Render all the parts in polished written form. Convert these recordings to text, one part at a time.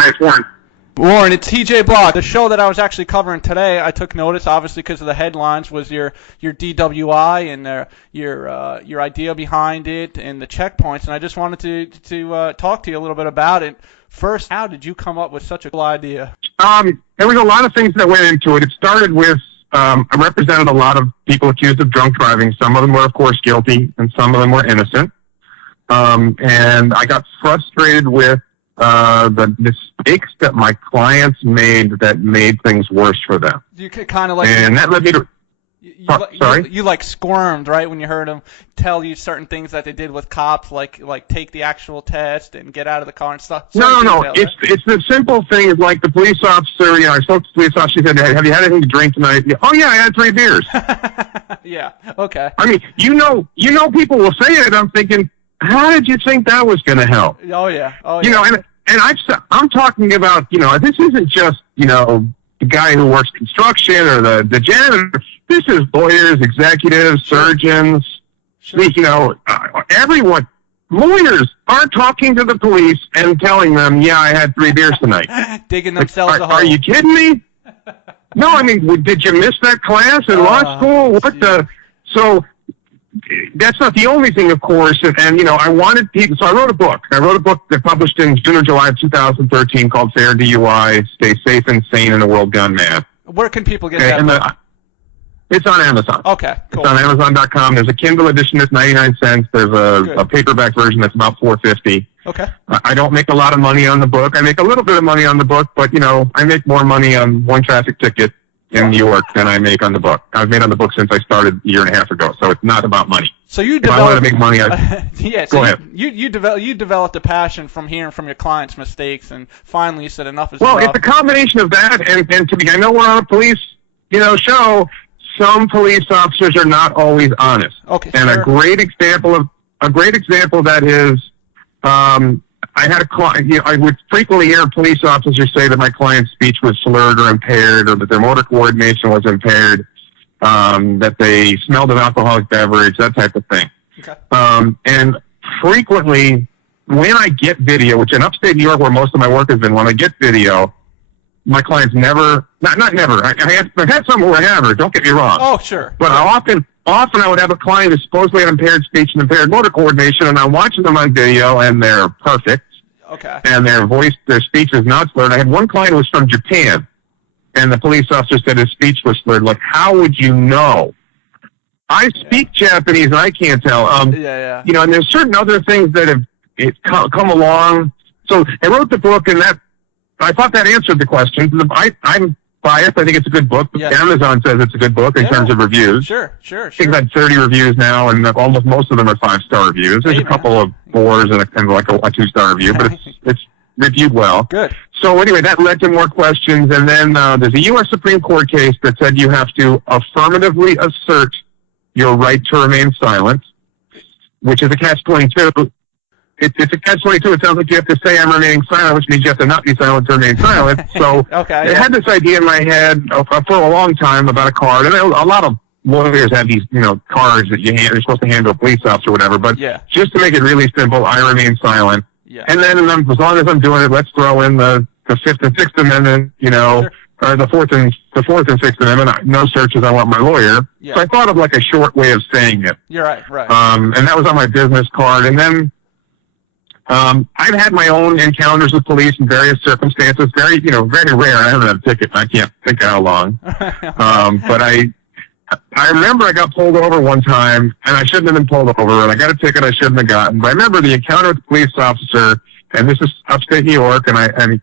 Hi, it's Warren. Warren, it's TJ Bloch. The show that I was actually covering today, I took notice, obviously, because of the headlines, was your DWI and your idea behind it and the checkpoints. And I just wanted to talk to you a little bit about it. First, how did you come up with such a cool idea? There was a lot of things that went into it. It started with I represented a lot of people accused of drunk driving. Some of them were, of course, guilty, and some of them were innocent. And I got frustrated with the mistakes that my clients made that made things worse for them. You could kind of like, and that led me to. You like squirmed, right, when you heard them tell you certain things that they did with cops, like take the actual test and get out of the car and stuff. No. It's the simple thing. Like the police officer. I spoke to the police officer. She said, "Have you had anything to drink tonight?" Oh yeah, I had 3 beers. Yeah. Okay. I mean, people will say it. I'm thinking, how did you think that was going to help? Oh yeah. Oh yeah. And I'm talking about, this isn't just, the guy who works construction or the janitor. This is lawyers, executives, surgeons, everyone. Lawyers aren't talking to the police and telling them, yeah, I had 3 beers tonight. Digging themselves a hole. Are you kidding me? No, I mean, did you miss that class in law school? So that's not the only thing, of course, and I wanted people, so I wrote a book. I wrote a book that published in June or July of 2013 called Fair DUI, Stay Safe and Sane in a World Gone Mad. Where can people get that book? It's on Amazon. Okay, cool. It's on Amazon.com. There's a Kindle edition that's 99 cents. There's a paperback version that's about $4.50. Okay. I don't make a lot of money on the book. I make a little bit of money on the book, but, I make more money on one traffic ticket in New York than I make on the book. I've made on the book since I started a year and a half ago, so it's not about money. So you developed, if I want to make money, go ahead. You developed a passion from hearing from your clients' mistakes, and finally you said enough is enough. Well, it's a combination of that, and I know we're on a police, show. Some police officers are not always honest. Okay. And sure. a great example of that is, I had a client, I would frequently hear police officers say that my client's speech was slurred or impaired, or that their motor coordination was impaired, that they smelled an alcoholic beverage, that type of thing. Okay. And frequently, when I get video, which in upstate New York, where most of my work has been, when I get video, my clients never, not never, I've had some who I have, don't get me wrong. Oh, sure. But often I would have a client who supposedly had impaired speech and impaired motor coordination, and I'm watching them on video, and they're perfect. Okay. And their speech is not slurred. I had one client who was from Japan, and the police officer said his speech was slurred. Like, how would you know? I speak Japanese, and I can't tell. Yeah. And there's certain other things that have come along. So I wrote the book, and I thought that answered the question. I'm biased. I think it's a good book. Yeah. Amazon says it's a good book in terms of reviews. Sure. I think I've had 30 reviews now, and almost most of them are 5-star reviews. There's a couple of 4s and a 2-star review, but it's reviewed well. Good. So anyway, that led to more questions, and then there's a U.S. Supreme Court case that said you have to affirmatively assert your right to remain silent, which is a catch-22. It's a catch-22. It sounds like you have to say I'm remaining silent, which means you have to not be silent to remain silent. So I had this idea in my head for a long time about a card, and a lot of lawyers have these, cards that you're supposed to hand to a police officer or whatever. But just to make it really simple, I remain silent. Yeah. And then as long as I'm doing it, let's throw in the 5th and 6th Amendment, Sure. or the 4th and 6th Amendment. No searches. I want my lawyer. Yeah. So I thought of like a short way of saying it. You're right. And that was on my business card. And then I've had my own encounters with police in various circumstances. Very rare. I haven't had a ticket. I can't think of how long. But I remember I got pulled over one time, and I shouldn't have been pulled over, and I got a ticket I shouldn't have gotten. But I remember the encounter with the police officer, and this is upstate New York, and I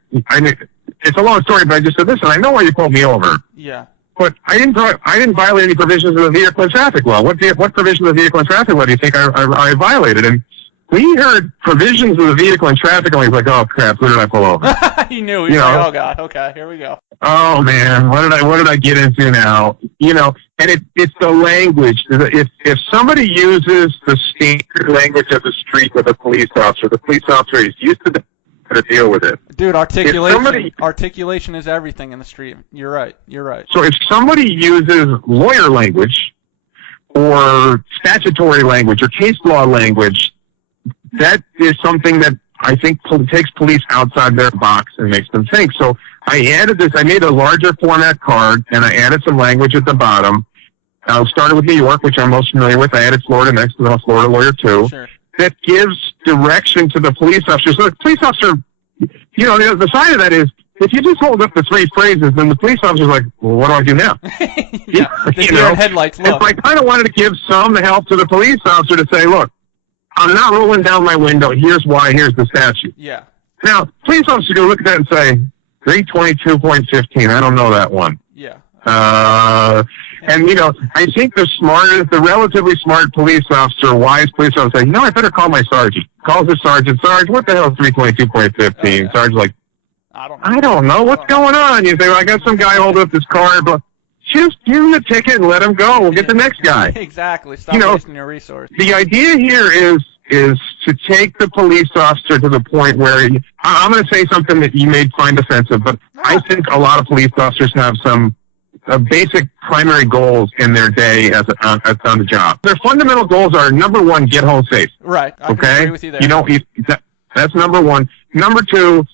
it's a long story, but I just said, listen, I know why you pulled me over. Yeah. But I didn't violate any provisions of the vehicle and traffic law. What provisions of the vehicle and traffic law do you think I violated? And when he heard provisions of the vehicle and traffic law, he was like, oh crap, who did I pull over? He knew. He's like, oh god, okay, here we go. Oh man, what did I get into now? And it's the language. If somebody uses the standard language of the street with a police officer, the police officer is used to how to deal with it. Dude, articulation is everything in the street. You're right. So if somebody uses lawyer language or statutory language or case law language, that is something that I think takes police outside their box and makes them think. So I added this. I made a larger format card, and I added some language at the bottom. I started with New York, which I'm most familiar with. I added Florida next because I'm a Florida lawyer, too. Sure. That gives direction to the police officer. So the police officer, the side of that is, if you just hold up the three phrases, then the police officer's like, well, what do I do now? Headlights low. I kind of wanted to give some help to the police officer to say, look, I'm not rolling down my window. Here's why. Here's the statute. Yeah. Now, police officer can look at that and say, 322.15. I don't know that one. Yeah. And, I think the relatively smart police officer, wise police officer, say, I better call my sergeant. Calls the sergeant. Sarge, what the hell is 322.15? Oh, yeah. Sarge's like, I don't know. What's going on? You say, well, I got some guy holding up this car, but just give him the ticket and let him go. We'll get the next guy. Exactly. Stop wasting your resources. The idea here is to take the police officer to the point where I'm going to say something that you may find offensive, but I think a lot of police officers have some basic primary goals in their day as on the job. Their fundamental goals are, number one, get home safe. Right. I okay? agree with you there. That's number one. Number two,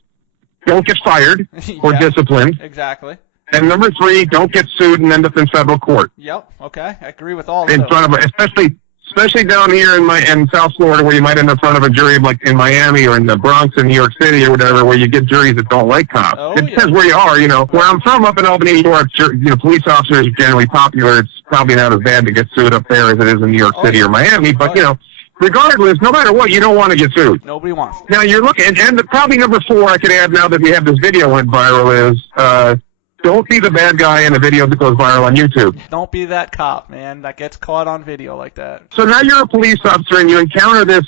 don't get fired or disciplined. Exactly. And number three, don't get sued and end up in federal court. Yep. Okay. I agree with all of in those. front of, especially down here in South Florida, where you might end up in front of a jury like in Miami or in the Bronx in New York City or whatever, where you get juries that don't like cops. It depends where you are. Where I'm from, up in Albany, New York, police officers are generally popular. It's probably not as bad to get sued up there as it is in New York City or Miami. But regardless, no matter what, you don't want to get sued. Nobody wants. Now you're looking, and probably number four I could add now that we have this video went viral is. Don't be the bad guy in a video that goes viral on YouTube. Don't be that cop, man, that gets caught on video like that. So now you're a police officer and you encounter this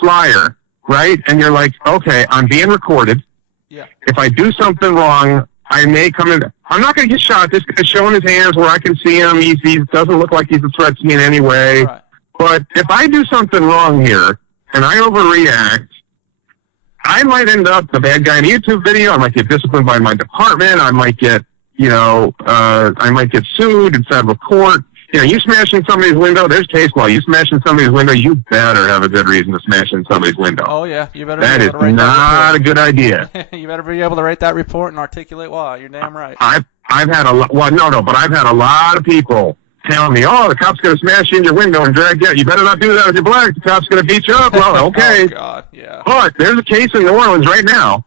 flyer, right? And you're like, okay, I'm being recorded. Yeah. If I do something wrong, I may come in. I'm not going to get shot. This guy's showing his hands where I can see him. He doesn't look like he's a threat to me in any way. Right. But if I do something wrong here and I overreact, I might end up the bad guy in a YouTube video. I might get disciplined by my department. I might get, I might get sued in federal court. You smash in somebody's window, there's case law. You smash in somebody's window, you better have a good reason to smash in somebody's window. Oh, yeah. You better that be is able to write not a good idea. You better be able to write that report and articulate why. You're damn right. I've had a lot, but I've had a lot of people telling me, the cop's going to smash in your window and drag you. You better not do that if you're black. The cop's going to beat you up. Well, okay. Oh, God, yeah. But there's a case in New Orleans right now.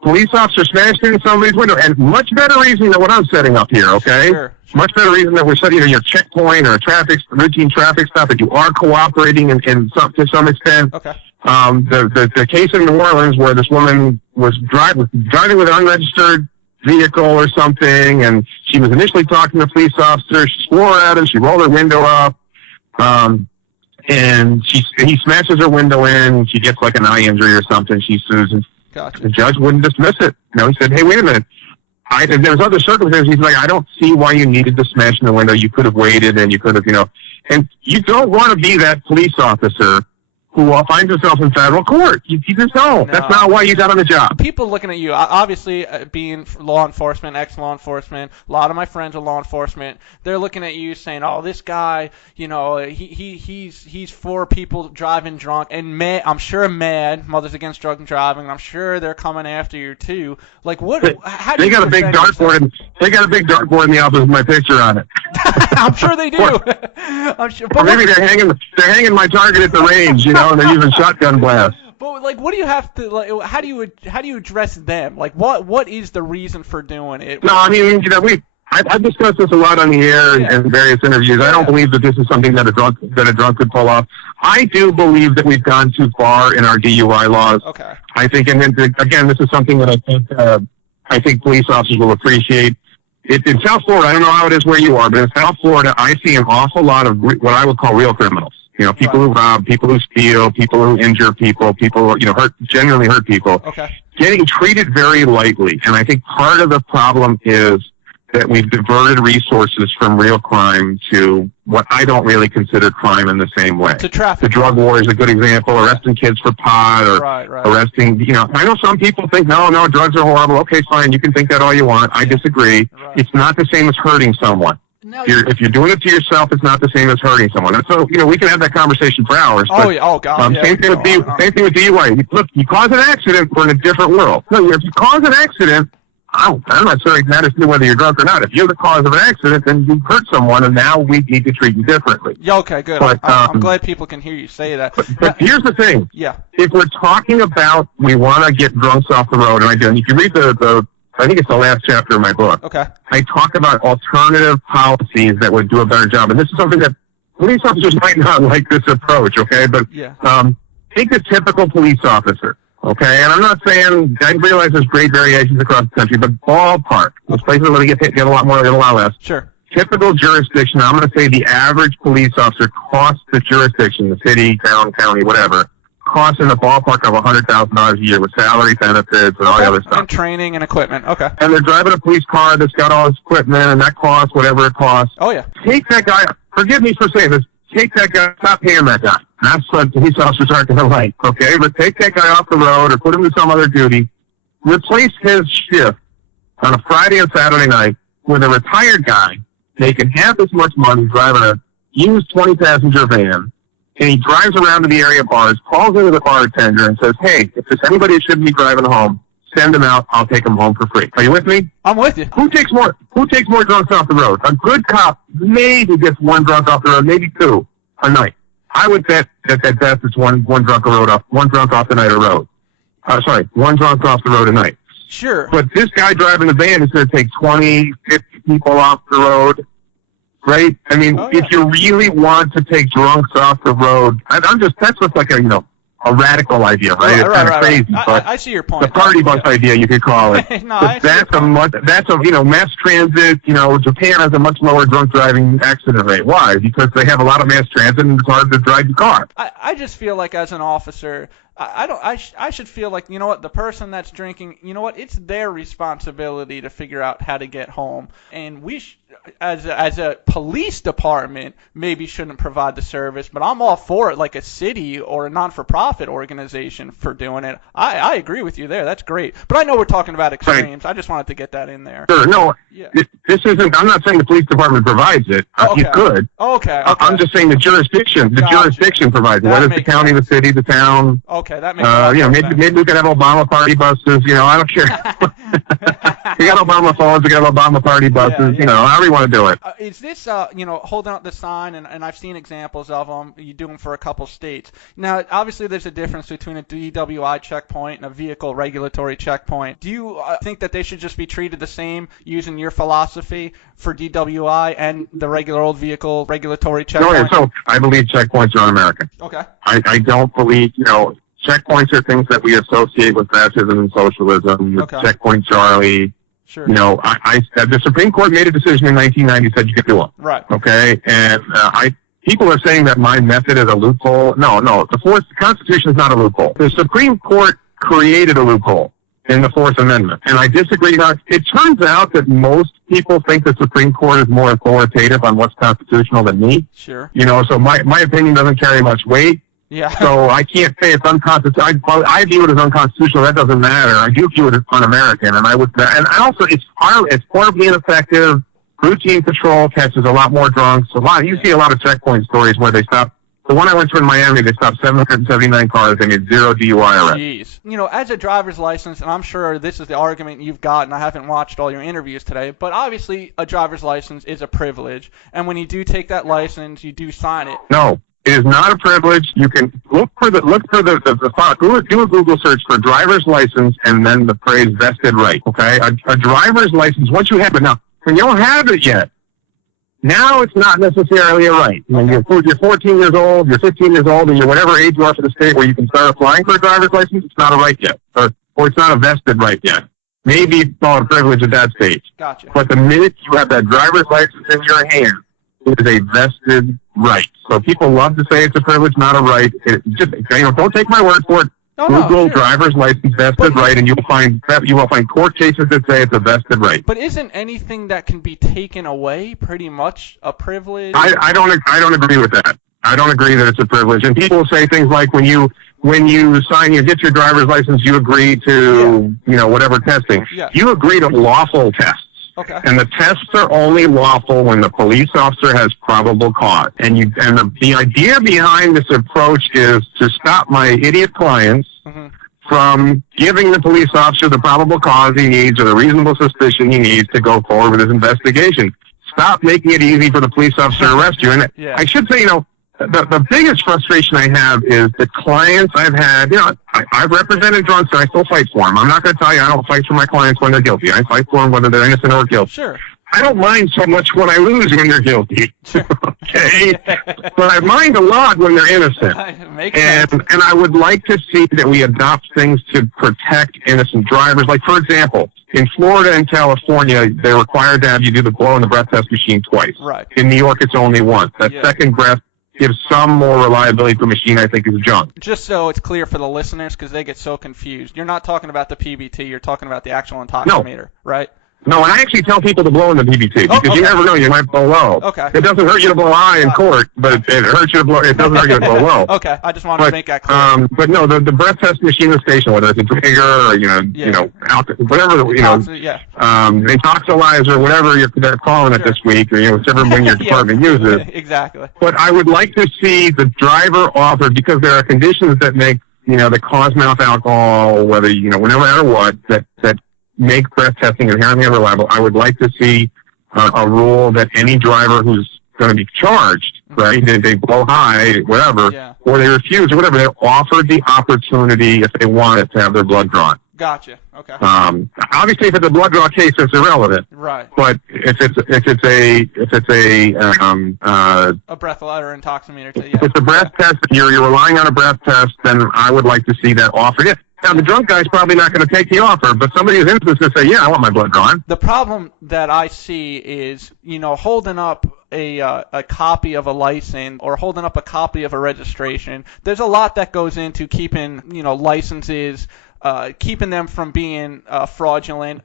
Police officer smashed in somebody's window, and much better reason than what I'm setting up here, okay? Sure. Much better reason that we're setting your checkpoint or a routine traffic stop, that you are cooperating to some extent. Okay. The case in New Orleans where this woman was driving with an unregistered vehicle or something, and she was initially talking to the police officer. She swore at him. She rolled her window up, and he smashes her window in. She gets like an eye injury or something. She sues, and Gotcha. the judge wouldn't dismiss it. He said, "Hey, wait a minute. There's other circumstances." He's like, "I don't see why you needed to smash in the window. You could have waited, and you could have, And you don't want to be that police officer who finds himself in federal court. You just don't. No. That's not why you got on the job. People looking at you, obviously being law enforcement, ex-law enforcement, a lot of my friends are law enforcement, they're looking at you saying, this guy, he's for people driving drunk, and I'm sure mad, Mothers Against Drunk Driving, and I'm sure they're coming after you too. Like, how do they you got a big dartboard? They got a big dartboard in the office with my picture on it. I'm sure they do. I'm sure. Or maybe they're hanging my target at the range, and they're using shotgun blasts. But what do you have to how do you address them? Like what is the reason for doing it? No, I mean, I've discussed this a lot on the air and various interviews. I don't believe that this is something that a drunk could pull off. I do believe that we've gone too far in our DUI laws. Okay. I think, and then, again, this is something that I think police officers will appreciate. In South Florida, I don't know how it is where you are, but in South Florida, I see an awful lot of what I would call real criminals. People who rob, people who steal, people who injure people who, genuinely hurt people. Okay. Getting treated very lightly. And I think part of the problem is that we've diverted resources from real crime to what I don't really consider crime in the same way. To traffic. The drug war is a good example, arresting kids for pot or arresting, I know some people think, no, drugs are horrible. Okay, fine, you can think that all you want. I disagree. Right. It's not the same as hurting someone. If you're doing it to yourself, it's not the same as hurting someone. And so, we can have that conversation for hours. Oh, but, yeah. Oh, God. Same thing with DUI. Look, you cause an accident, we're in a different world. No, if you cause an accident, I'm not sure it matters to me whether you're drunk or not. If you're the cause of an accident, then you hurt someone, and now we need to treat you differently. Yeah, okay, good. But, I'm glad people can hear you say that. But here's the thing. Yeah. If we're talking about we want to get drunks off the road, and I do, and if you read I think it's the last chapter of my book. Okay. I talk about alternative policies that would do a better job. And this is something that police officers might not like this approach, okay? But take a typical police officer, okay? And I'm not saying, I realize there's great variations across the country, but ballpark, those places where they get a lot more, they get a lot less. Sure. Typical jurisdiction, I'm going to say the average police officer costs the jurisdiction, the city, town, county, whatever, costs in the ballpark of $100,000 a year with salary, benefits, and all the other stuff. And training and equipment. Okay. And they're driving a police car that's got all this equipment, and that costs whatever it costs. Oh, yeah. Take that guy. Forgive me for saying this. Take that guy. Stop paying that guy. That's what police officers aren't going to like, okay? But take that guy off the road or put him to some other duty. Replace his shift on a Friday and Saturday night with a retired guy making half as much money driving a used 20-passenger van. And he drives around to the area bars, calls into the bartender, and says, hey, if there's anybody who shouldn't be driving home, send them out. I'll take them home for free. Are you with me? I'm with you. Who takes more drunks off the road? A good cop maybe gets one drunk off the road, maybe two a night. I would bet that at best it's one drunk off the night a road. One drunk off the road a night. Sure. But this guy driving the van is going to take 20, 50 people off the road. Right? I mean, if you really want to take drunks off the road, that's just like a radical idea, right? It's kind of crazy. But I see your point. The party bus idea, you could call it. That's mass transit, Japan has a much lower drunk driving accident rate. Why? Because they have a lot of mass transit and it's hard to drive your car. I just feel like as an officer, I should feel like, the person that's drinking, it's their responsibility to figure out how to get home. And we as a police department maybe shouldn't provide the service, but I'm all for it, like a city or a non-for-profit organization for doing it. I agree with you there. That's great. But I know we're talking about extremes. Right. I just wanted to get that in there. Sure. No, this isn't, I'm not saying the police department provides it. Okay. It could. Okay. I'm just saying the jurisdiction provides it. Whether it's the county, the city, the town. Okay, that makes sense. Maybe we could have Obama party buses. I don't care. We got Obama phones. We got Obama party buses. However you want to do it. Is this, holding up the sign, and I've seen examples of them. You do them for a couple states. Now, obviously, there's a difference between a DWI checkpoint and a vehicle regulatory checkpoint. Do you think that they should just be treated the same using your philosophy for DWI and the regular old vehicle regulatory checkpoint? So I believe checkpoints are un-American. Okay. I don't believe, checkpoints are things that we associate with fascism and socialism, with Checkpoint Charlie. Sure. The Supreme Court made a decision in 1990 said you could do it. Right. Okay, and people are saying that my method is a loophole. No, the Constitution is not a loophole. The Supreme Court created a loophole in the Fourth Amendment, and I disagree. It turns out that most people think the Supreme Court is more authoritative on what's constitutional than me. Sure. So my opinion doesn't carry much weight. Yeah. So I can't say it's unconstitutional. I view it as unconstitutional. That doesn't matter. I do view it as un-American, and also it's horribly ineffective. Routine patrol catches a lot more drunks. You see a lot of checkpoint stories where they stop. The one I went to in Miami, they stopped 779 cars. They made 0 DUI arrests. Jeez. As a driver's license, and I'm sure this is the argument you've got, and I haven't watched all your interviews today, but obviously a driver's license is a privilege, and when you do take that license, you do sign it. No. It is not a privilege. You can look for the do a Google search for driver's license and then the phrase vested right. Okay, a driver's license. Once you have it, now when you don't have it yet, now it's not necessarily a right. When you're 14 years old, you're 15 years old, and you're whatever age you are for the state where you can start applying for a driver's license, it's not a right yet, or it's not a vested right yet. Maybe it's called a privilege at that stage. Gotcha. But the minute you have that driver's license in your hand, it is a vested right. So people love to say it's a privilege, not a right. Don't take my word for it. Google driver's license vested right, and you will find court cases that say it's a vested right. But isn't anything that can be taken away pretty much a privilege? I don't agree with that. I don't agree that it's a privilege. And people say things like when you get your driver's license, you agree to whatever testing. Yeah. You agree to lawful tests. Okay. And the tests are only lawful when the police officer has probable cause. And the idea behind this approach is to stop my idiot clients from giving the police officer the probable cause he needs or the reasonable suspicion he needs to go forward with his investigation. Stop making it easy for the police officer to arrest you. And I should say, the biggest frustration I have is the clients I've had. I've represented drunks and I still fight for them. I'm not going to tell you I don't fight for my clients when they're guilty. I fight for them whether they're innocent or guilty. Sure. I don't mind so much when I lose when they're guilty. Sure. Okay? But I mind a lot when they're innocent. And I would like to see that we adopt things to protect innocent drivers. Like, for example, in Florida and California, they're required to have you do the blow and the breath test machine twice. Right. In New York, it's only once. That second breath gives some more reliability for machine, I think, is junk. Just so it's clear for the listeners, because they get so confused, you're not talking about the PBT, you're talking about the actual intoximeter, right? No, and I actually tell people to blow in the PBT because you never know, you might blow low. Okay. It doesn't hurt you to blow high in court, but it hurts you to blow. It doesn't hurt you to blow low. Okay, I just wanted to make that clear. But no, the breath test machine in the station, whether it's a trigger or alcohol, whatever intoxilizer, whatever they're calling it this week, or whichever one your department uses. Exactly. But I would like to see the driver offered, because there are conditions that make that cause mouth alcohol, whether no matter what, that make breath testing inherently unreliable. I would like to see a rule that any driver who's going to be charged, right, they blow high, whatever, or they refuse or whatever, they're offered the opportunity, if they want it, to have their blood drawn. Gotcha. Okay. Obviously, if it's a blood draw case, it's irrelevant. Right. But if it's a breathalyzer or intoximeter, if it's a breath test, you're relying on a breath test, then I would like to see that offered. Yeah. Now, the drunk guy's probably not going to take the offer, but somebody who's innocent is going to say, I want my blood drawn. The problem that I see is, holding up a copy of a license or holding up a copy of a registration. There's a lot that goes into keeping, licenses, keeping them from being fraudulent.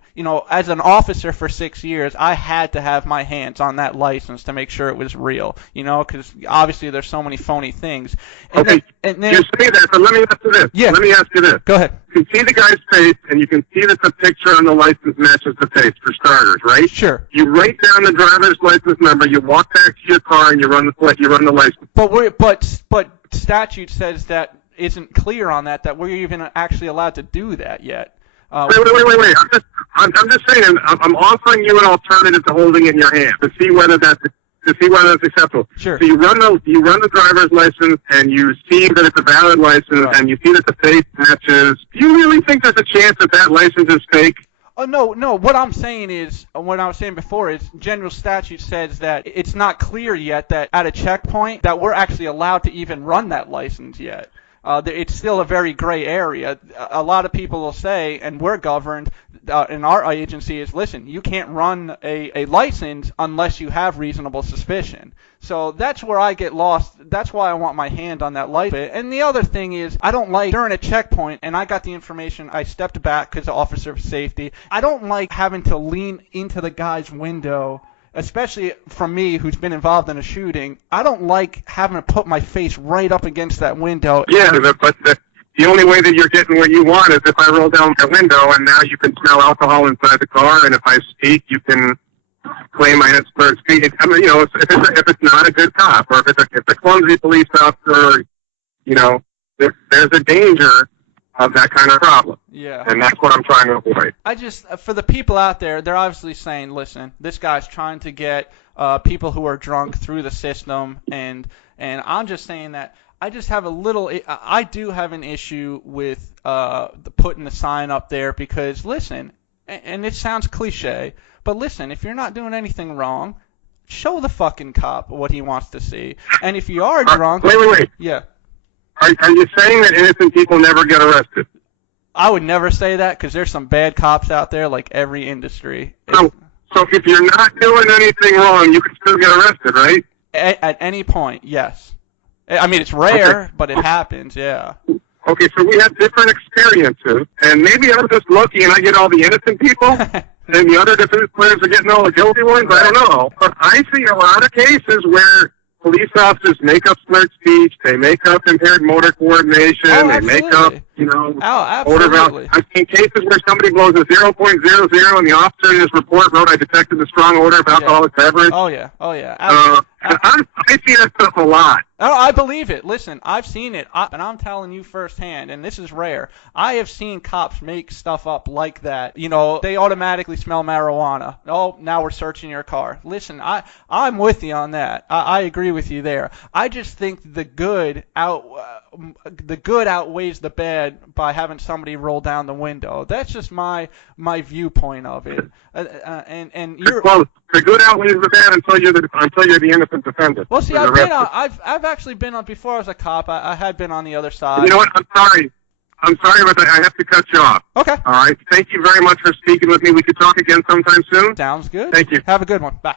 As an officer for 6 years, I had to have my hands on that license to make sure it was real, because obviously there's so many phony things. And okay, then, you say that, but let me ask you this. Yeah. Let me ask you this. Go ahead. You can see the guy's face, and you can see that the picture on the license matches the face, for starters, right? Sure. You write down the driver's license number, you walk back to your car, and you run the license. But statute says that isn't clear on that we're even actually allowed to do that yet. Wait. I'm just saying, I'm offering you an alternative to holding it in your hand to see whether that's acceptable. Sure. So you run the driver's license, and you see that it's a valid license, and you see that the face matches. Do you really think there's a chance that license is fake? Oh, no. What I'm saying is, what I was saying before is, general statute says that it's not clear yet that at a checkpoint that we're actually allowed to even run that license yet. It's still a very gray area. A lot of people will say, and we're governed in our agency, is, listen, you can't run a license unless you have reasonable suspicion. So that's where I get lost. That's why I want my hand on that license. And the other thing is, I don't like, during a checkpoint, and I got the information, I stepped back because of officer of safety. I don't like having to lean into the guy's window, especially from me who's been involved in a shooting. I don't like having to put my face right up against that window. Yeah, but the only way that you're getting what you want is if I roll down my window, and now you can smell alcohol inside the car, and if I speak, you can claim my expert speech. I mean, if it's not a good cop, or if it's a clumsy police officer, there's a danger of that kind of problem. Yeah. And that's what I'm trying to avoid. I just, for the people out there, they're obviously saying, listen, this guy's trying to get people who are drunk through the system, and I'm just saying that I just have I do have an issue with putting the sign up there because, listen, and it sounds cliche, but listen, if you're not doing anything wrong, show the fucking cop what he wants to see. And if you are drunk... Wait. Yeah. Are you saying that innocent people never get arrested? I would never say that because there's some bad cops out there like every industry. So if you're not doing anything wrong, you can still get arrested, right? At any point, yes. I mean, it's rare, but it happens, yeah. Okay, so we have different experiences, and maybe I'm just lucky and I get all the innocent people, and the other defense players are getting all the guilty ones. I don't know. But I see a lot of cases where police officers make up slurred speech, they make up impaired motor coordination, they make up you know, Oh, odor absolutely. valve. I've seen cases where somebody blows a 0.00 and the officer in his report wrote, I detected the strong odor of alcoholic beverage. Oh, yeah. Oh, yeah. I see that stuff a lot. Oh, I believe it. Listen, I've seen it, and I'm telling you firsthand, and this is rare. I have seen cops make stuff up like that. You know, they automatically smell marijuana. Oh, now we're searching your car. Listen, I'm with you on that. I agree with you there. I just think the good outweighs the bad by having somebody roll down the window. That's just my viewpoint of it. And you're well, the good outweighs the bad until you're the innocent defendant. well. See, I've actually been on before I was a cop. I had been on the other side. You know what? I'm sorry, but I have to cut you off. Okay. All right. Thank you very much for speaking with me. We could talk again sometime soon. Sounds good. Thank you. Have a good one. Bye.